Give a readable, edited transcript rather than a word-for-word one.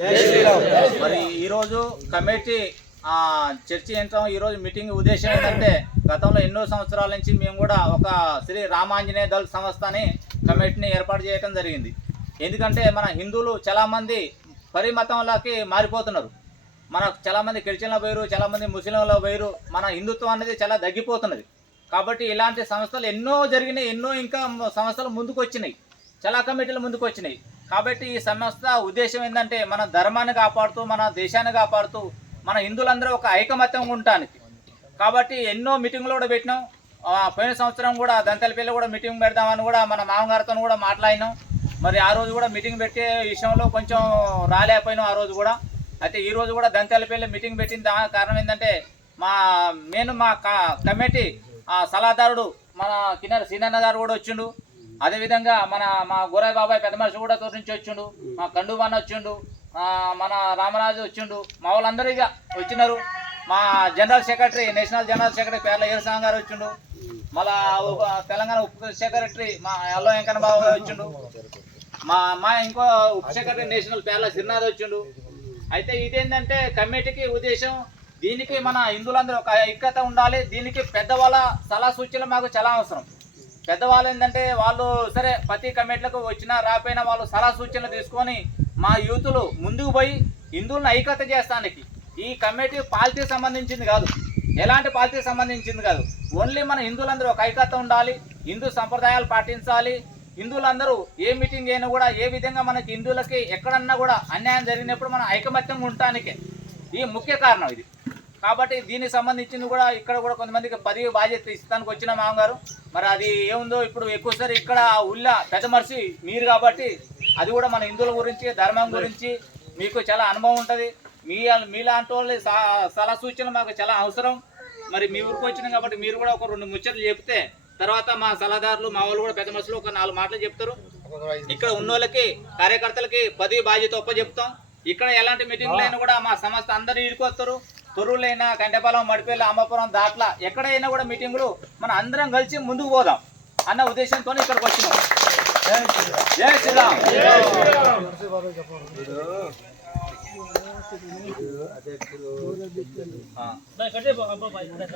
మరి ఈరోజు కమిటీ చర్చ యంత్రం ఈరోజు మీటింగ్ ఉద్దేశం ఏంటంటే గతంలో ఎన్నో సంవత్సరాల నుంచి మేము కూడా ఒక శ్రీ రామాంజనేయ దళ సంస్థ అని కమిటీని ఏర్పాటు చేయడం జరిగింది. ఎందుకంటే మన హిందువులు చాలామంది పరిమతంలోకి మారిపోతున్నారు. మన చాలామంది క్రిస్టియన్ల పోయారు, చాలామంది ముస్లింల పోయారు. మన హిందుత్వం అనేది చాలా తగ్గిపోతున్నది. కాబట్టి ఇలాంటి సంస్థలు ఎన్నో జరిగినాయి, ఎన్నో ఇంకా సంస్థలు ముందుకు వచ్చినాయి, చాలా కమిటీలు ముందుకు వచ్చినాయి. కాబట్టి ఈ సంస్థ ఉద్దేశం ఏంటంటే మన ధర్మాన్ని కాపాడుతూ, మన దేశాన్ని కాపాడుతూ, మన హిందువులందరూ ఒక ఐకమత్యంగా ఉండటానికి. కాబట్టి ఎన్నో మీటింగ్లు కూడా పెట్టినాం. పోయిన సంవత్సరం కూడా దంతలపల్లి కూడా మీటింగ్ పెడదామని కూడా మన మామగారితో కూడా మాట్లాడినాం. మరి ఆ రోజు కూడా మీటింగ్ పెట్టే విషయంలో కొంచెం రాలేకపోయినాం ఆ రోజు కూడా. అయితే ఈ రోజు కూడా దంతలపల్లి మీటింగ్ పెట్టిన కారణం ఏంటంటే మా కమిటీ సలహాదారుడు మన కిన్నెర సీనన్న గారు కూడా వచ్చిండు. అదేవిధంగా మా గోరాయి బాబాయ్ పెద్ద మనిషి కూడా తోటి నుంచి వచ్చిండు, మా కండువాన్న వచ్చిండు, మన రామరాజు వచ్చిండు, మా వాళ్ళందరూ ఇక వచ్చినారు. మా general secretary, national general secretary పేర్ల ఈరసాంగ్ గారు వచ్చిండు. మళ్ళా తెలంగాణ ఉప సెక్రటరీ మా ఎల్లో వెంకన్న బాబు వచ్చిండు. మా ఇంకో ఉప సెక్రటరీ నేషనల్ పేర్ల శ్రీనాథ్ వచ్చిండు. అయితే ఇదేంటంటే కమిటీకి ఉద్దేశం, దీనికి మన హిందువులందరూ ఒక ఐక్యత ఉండాలి. దీనికి పెద్దవాళ్ళ సలహా సూచనలు మాకు చాలా అవసరం. పెద్దవాళ్ళు ఏంటంటే వాళ్ళు సరే ప్రతి కమిటీలకు వచ్చినా రాపోయినా వాళ్ళు సలహా సూచనలు తీసుకొని మా యూతులు ముందుకు పోయి హిందువులను ఐక్యత చేస్తానికి. ఈ కమిటీ పార్టీకి సంబంధించింది కాదు, ఎలాంటి పార్టీకి సంబంధించింది కాదు. ఓన్లీ మన హిందువులందరూ ఒక ఐక్యత ఉండాలి, హిందూ సంప్రదాయాలు పాటించాలి. హిందువులందరూ ఏ మీటింగ్ అయినా కూడా ఏ విధంగా మనకి హిందువులకి ఎక్కడన్నా కూడా అన్యాయం జరిగినప్పుడు మన ఐకమత్యంగా ఉండటానికే ఈ ముఖ్య కారణం ఇది. కాబట్టి దీనికి సంబంధించింది కూడా ఇక్కడ కూడా కొంతమందికి పదవి బాధ్యత ఇస్తానికి వచ్చిన మామగారు. మరి అది ఏముందో ఇప్పుడు ఎక్కువసారి ఇక్కడ ఉల్లా పెద్ద మనిషి మీరు కాబట్టి అది కూడా మన హిందువుల గురించి, ధర్మం గురించి మీకు చాలా అనుభవం ఉంటుంది. మీలాంటి వాళ్ళ సలహా సూచనలు మాకు చాలా అవసరం. మరి మీ ఊరికి వచ్చినాం కాబట్టి మీరు కూడా ఒక 2 ముచ్చట్లు చెప్తే తర్వాత మా సలహాదారులు మా వాళ్ళు కూడా పెద్ద మనుషులు ఒక 4 మాటలు చెప్తారు. ఇక్కడ ఉన్నోళ్ళకి కార్యకర్తలకి పదవి బాధ్యత చెప్తాం. ఇక్కడ ఎలాంటి మీటింగ్లు అయినా కూడా మా సంస్థ అందరూ ఇరుకొస్తారు. తొర్రూలైనా, కంటెపాలెం, మడిపల్లి, అమ్మపురం, దాట్ల ఎక్కడైనా కూడా మీటింగులు మన అందరం కలిసి ముందుకు పోదాం అన్న ఉద్దేశంతో ఇక్కడికి వచ్చినాం. జై శ్రీరామ్.